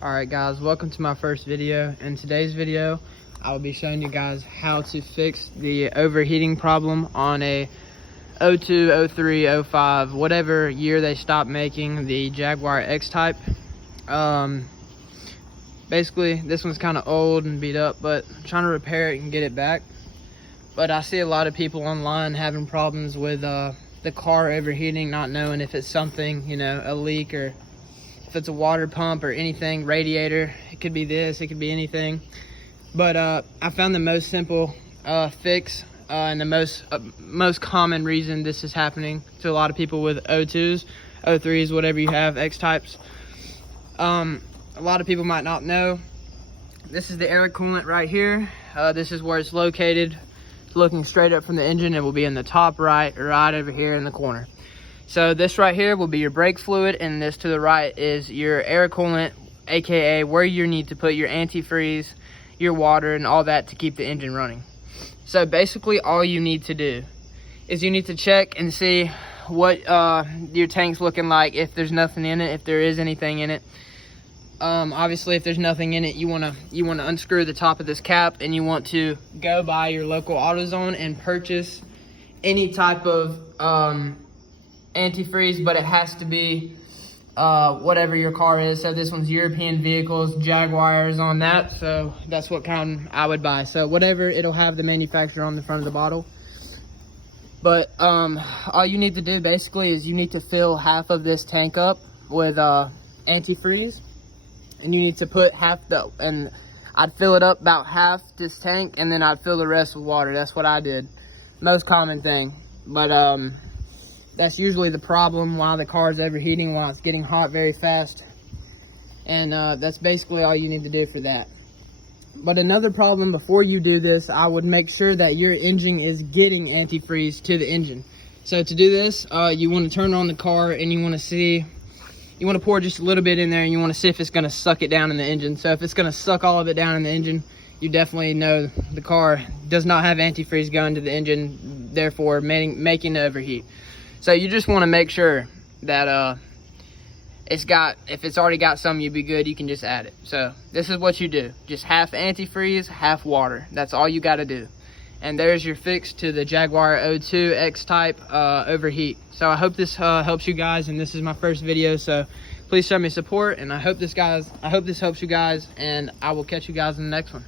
Alright guys, welcome to my first video. In today's video, I will be showing you guys how to fix the overheating problem on a 02, 03, 05, whatever year they stopped making the Jaguar X Type. Basically, this one's kind of old and beat up, but I'm trying to repair it and get it back. But I see a lot of people online having problems with the car overheating, not knowing if it's something, a leak, or if it's a water pump or anything, radiator. It could be this, it could be anything. But I found the most simple fix and the most common reason this is happening to a lot of people with 02s, 03s, whatever you have, X types. A lot of people might not know. This is the air coolant right here. This is where it's located. It's looking straight up from the engine. It will be in the top right over here in the corner. So this right here will be your brake fluid, and this to the right is your air coolant, aka where you need to put your antifreeze, your water, and all that to keep the engine running. So basically all you need to do is you need to check and see what your tank's looking like, if there's nothing in it, if there is anything in it. Obviously if there's nothing in it, you want to unscrew the top of this cap, and you want to go by your local AutoZone and purchase any type of antifreeze, but it has to be whatever your car is. So this one's European vehicles, Jaguars on that, so that's what kind I would buy. So whatever, it'll have the manufacturer on the front of the bottle. But all you need to do basically is you need to fill half of this tank up with antifreeze, and you need to put and I'd fill it up about half this tank, and then I'd fill the rest with water. That's what I did. Most common thing. But that's usually the problem while the car is overheating, while it's getting hot very fast. And that's basically all you need to do for that. But another problem before you do this, I would make sure that your engine is getting antifreeze to the engine. So to do this, you want to turn on the car, and you want to pour just a little bit in there, and you want to see if it's going to suck it down in the engine. So if it's going to suck all of it down in the engine, you definitely know the car does not have antifreeze going to the engine, therefore making it overheat. So you just want to make sure that if it's already got some, you'd be good. You can just add it. So this is what you do. Just half antifreeze, half water. That's all you got to do. And there's your fix to the Jaguar 02 X Type overheat. So I hope this helps you guys, and this is my first video, so please show me support, and I hope this helps you guys, and I will catch you guys in the next one.